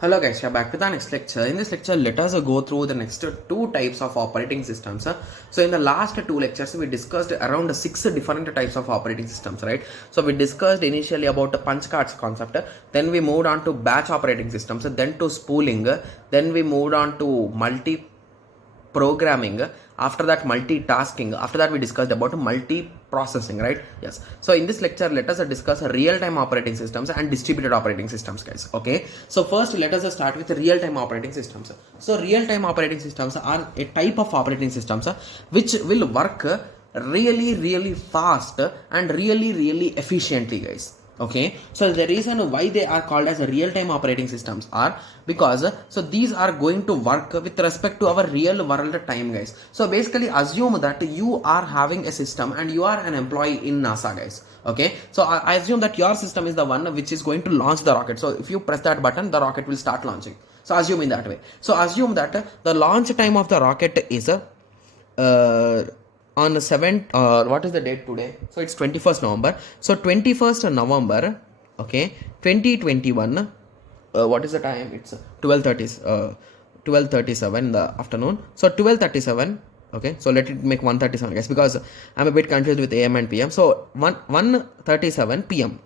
Hello guys, we are back with our next lecture. In this lecture, let us go through the next two types of operating systems. So in the last two lectures, we discussed around six different types of operating systems, right? So we discussed initially about the punch cards concept, then we moved on to batch operating systems, then to spooling, then we moved on to programming, after that multitasking, after that we discussed about multi-processing, right? Yes. So in this lecture, let us discuss real-time operating systems and distributed operating systems, guys. Okay, so first let us start with real-time operating systems. So real-time operating systems are a type of operating systems which will work really fast and really efficiently, guys. Okay, so the reason why they are called as real-time operating systems are because so these are going to work with respect to our real world time, guys. So basically assume that you are having a system and you are an employee in NASA, guys. Okay, so I assume that your system is the one which is going to launch the rocket. So if you press that button, the rocket will start launching. So assume in that way. So assume that the launch time of the rocket is on 7th, what is the date today? So it's 21st November. So 21st November, okay, 2021. What is the time? It's 12:37 in the afternoon. So 12:37. Okay, so let it make 1:37, guys, because I'm a bit confused with AM and PM. So 1:37 PM.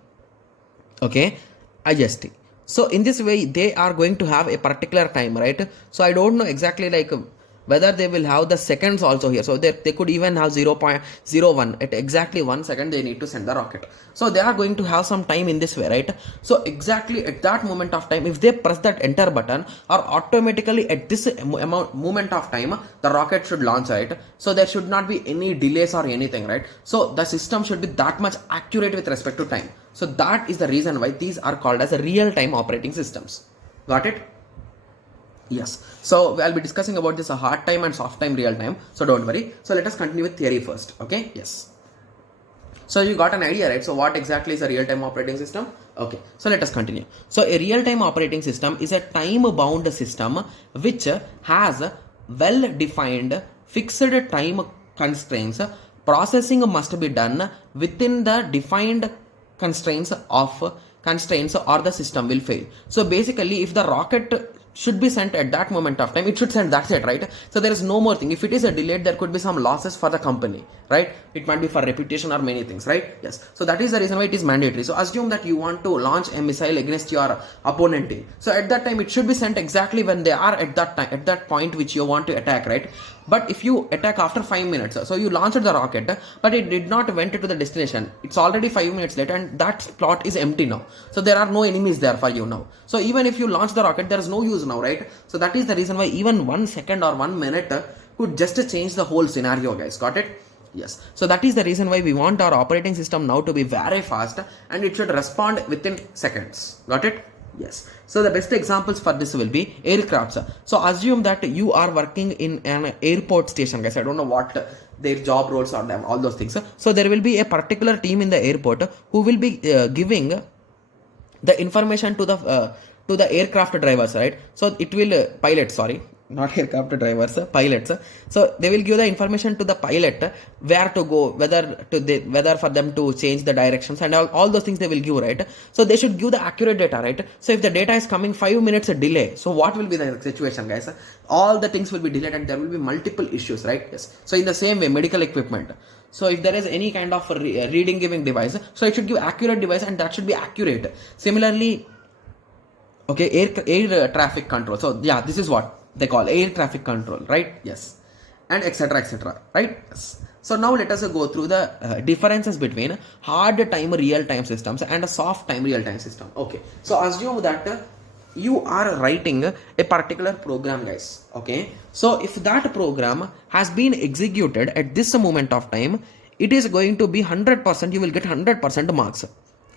Okay, IST. So in this way, they are going to have a particular time, right? So I don't know exactly like whether they will have the seconds also here. So they could even have 0.01 at exactly 1 second they need to send the rocket. So they are going to have some time in this way, right? So exactly at that moment of time, if they press that enter button, or automatically at this moment of time, the rocket should launch, right? So there should not be any delays or anything, right? So the system should be that much accurate with respect to time. So that is the reason why these are called as real-time operating systems. Got it? Yes. So I'll be discussing about this hard time and soft time, real time. So don't worry. So let us continue with theory first. Okay. Yes. So you got an idea, right? So what exactly is a real time operating system? Okay. So let us continue. So a real time operating system is a time bound system which has well defined fixed time constraints. Processing must be done within the defined constraints or the system will fail. So basically, if the rocket should be sent at that moment of time, it should send, that's it, right? So there is no more thing. If it is a delayed, there could be some losses for the company, right? It might be for reputation or many things, right? Yes. So that is the reason why it is mandatory. So assume that you want to launch a missile against your opponent team. So at that time, it should be sent exactly when they are at that time, at that point which you want to attack, right? But if you attack after 5 minutes, so you launched the rocket, but it did not went to the destination. It's already 5 minutes later, and that plot is empty now. So there are no enemies there for you now. So even if you launch the rocket, there is no use now, right? So that is the reason why even 1 second or 1 minute could just change the whole scenario, guys. Got it? Yes. So that is the reason why we want our operating system now to be very fast, and it should respond within seconds. Got it? Yes. So the best examples for this will be aircrafts. So assume that you are working in an airport station, guys. I don't know what their job roles are, them, all those things. So there will be a particular team in the airport who will be giving the information to the aircraft drivers, right? So it will pilots, sorry, not aircraft drivers, pilots. So they will give the information to the pilot where to go, whether for them to change the directions and all those things they will give, right? So they should give the accurate data, right? So if the data is coming 5 minutes delay, so what will be the situation, guys? All the things will be delayed and there will be multiple issues, right? Yes. So in the same way, medical equipment. So if there is any kind of reading giving device, so it should give accurate device and that should be accurate. Similarly, okay, air traffic control. So yeah, this is what they call air traffic control, right? Yes. And etc, right? Yes. So now let us go through the differences between hard time real time systems and a soft time real time system. Okay, so assume that you are writing a particular program, guys. Okay, so if that program has been executed at this moment of time, it is going to be 100%, you will get 100% marks.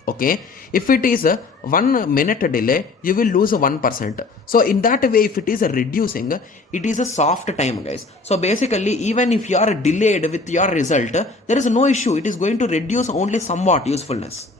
Okay, if it is a 1 minute delay, you will lose 1%. So in that way, if it is a reducing, it is a soft time, guys. So basically, even if you are delayed with your result, there is no issue. It is going to reduce only somewhat usefulness.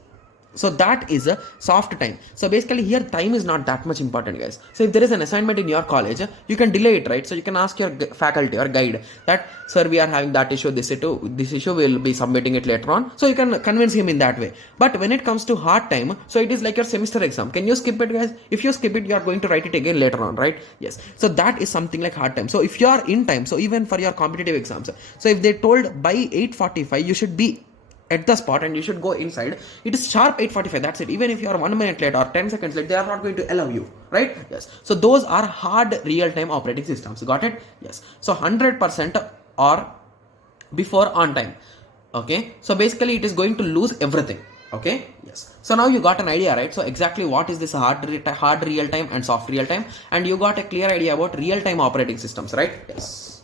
So that is a soft time. So basically here time is not that much important, guys. So if there is an assignment in your college, you can delay it, right? So you can ask your faculty or guide that, sir, we are having that issue, this issue, we'll be submitting it later on. So you can convince him in that way. But when it comes to hard time, so it is like your semester exam. Can you skip it, guys? If you skip it, you are going to write it again later on, right? Yes. So that is something like hard time. So if you are in time, so even for your competitive exams, so if they told by 8:45 you should be at the spot and you should go inside, it is sharp 8:45, that's it. Even if you are 1 minute late or 10 seconds late, they are not going to allow you, right? Yes. So those are hard real-time operating systems. Got it? Yes. So 100% or before on time. Okay. So basically it is going to lose everything. Okay. Yes. So now you got an idea, right? So exactly what is this hard real time and soft real time, and you got a clear idea about real time operating systems, right? Yes.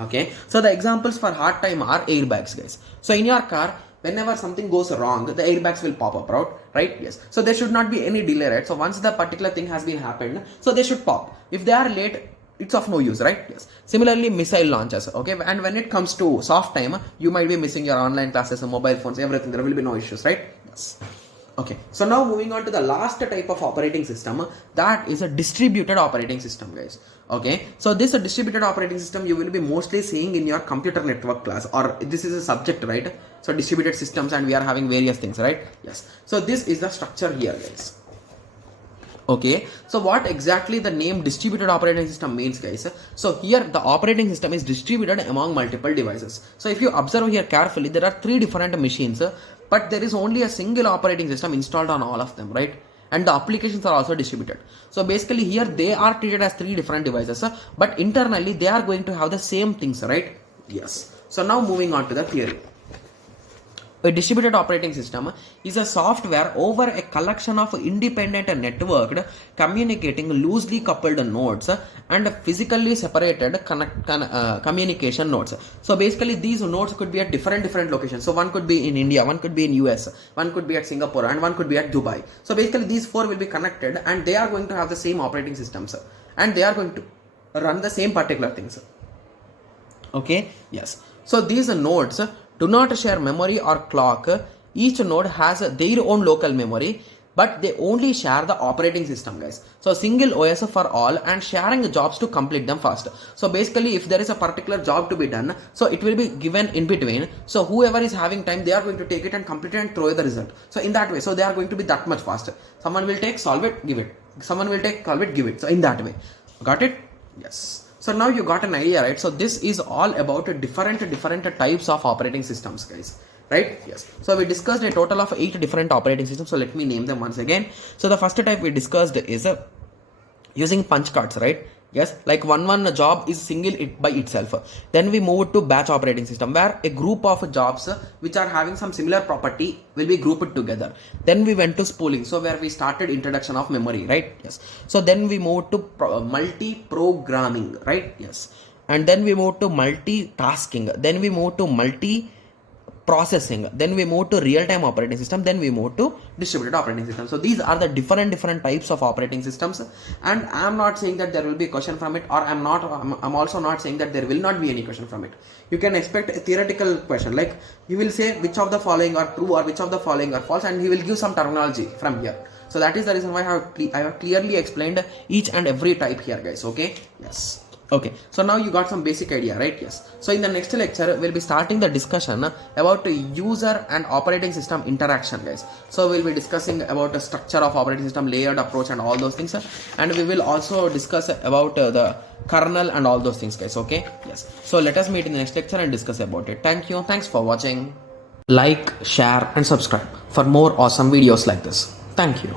Okay. So the examples for hard time are airbags, guys. So in your car, whenever something goes wrong, the airbags will pop up, right? Yes. So there should not be any delay, right? So once the particular thing has been happened, so they should pop. If they are late, it's of no use, right? Yes. Similarly, missile launches, okay? And when it comes to soft time, you might be missing your online classes, mobile phones, everything. There will be no issues, right? Yes. Okay, so now moving on to the last type of operating system, that is a distributed operating system, guys. Okay, so this distributed operating system you will be mostly seeing in your computer network class, or this is a subject, right? So distributed systems, and we are having various things, right? Yes. So this is the structure here, guys. Okay, so what exactly the name distributed operating system means, guys? So here the operating system is distributed among multiple devices. So if you observe here carefully, there are 3 different machines, but there is only a single operating system installed on all of them, right? And the applications are also distributed. So basically here they are treated as 3 different devices, but internally they are going to have the same things, right? Yes. So now moving on to the theory. A distributed operating system is a software over a collection of independent networked communicating loosely coupled nodes and physically separated communication nodes. So basically these nodes could be at different locations. So one could be in India, one could be in US, one could be at Singapore, and one could be at Dubai. So basically these 4 will be connected, and they are going to have the same operating systems, and they are going to run the same particular things. Okay, yes. So these nodes do not share memory or clock. Each node has their own local memory, but they only share the operating system, guys. So single OS for all, and sharing jobs to complete them fast. So basically if there is a particular job to be done, so it will be given in between. So whoever is having time, they are going to take it and complete it and throw the result. So in that way, so they are going to be that much faster. Someone will take, solve it, give it. Someone will take, solve it, give it. So in that way. Got it? Yes. So now you got an idea, right? So this is all about different types of operating systems, guys, right? Yes. So we discussed a total of 8 different operating systems. So let me name them once again. So the first type we discussed is using punch cards, right? Yes, like one job is single by itself. Then we move to batch operating system, where a group of jobs which are having some similar property will be grouped together. Then we went to spooling, so where we started introduction of memory, right? Yes. So then we moved to multi-programming, right? Yes. And then we moved to multitasking. Then we moved to processing, then we move to real-time operating system, then we move to distributed operating system. So these are the different types of operating systems, and I am not saying that there will be a question from it, or I'm also not saying that there will not be any question from it. You can expect a theoretical question, like you will say which of the following are true or which of the following are false, and he will give some terminology from here. So that is the reason why I have clearly explained each and every type here, guys. Okay? Yes. Okay, so now you got some basic idea, right? Yes. So in the next lecture, we'll be starting the discussion about user and operating system interaction, guys. So we'll be discussing about the structure of operating system, layered approach, and all those things, and we will also discuss about the kernel and all those things, guys. Okay? Yes. So let us meet in the next lecture and discuss about it. Thank you. Thanks for watching. Like, share, and subscribe for more awesome videos like this. Thank you.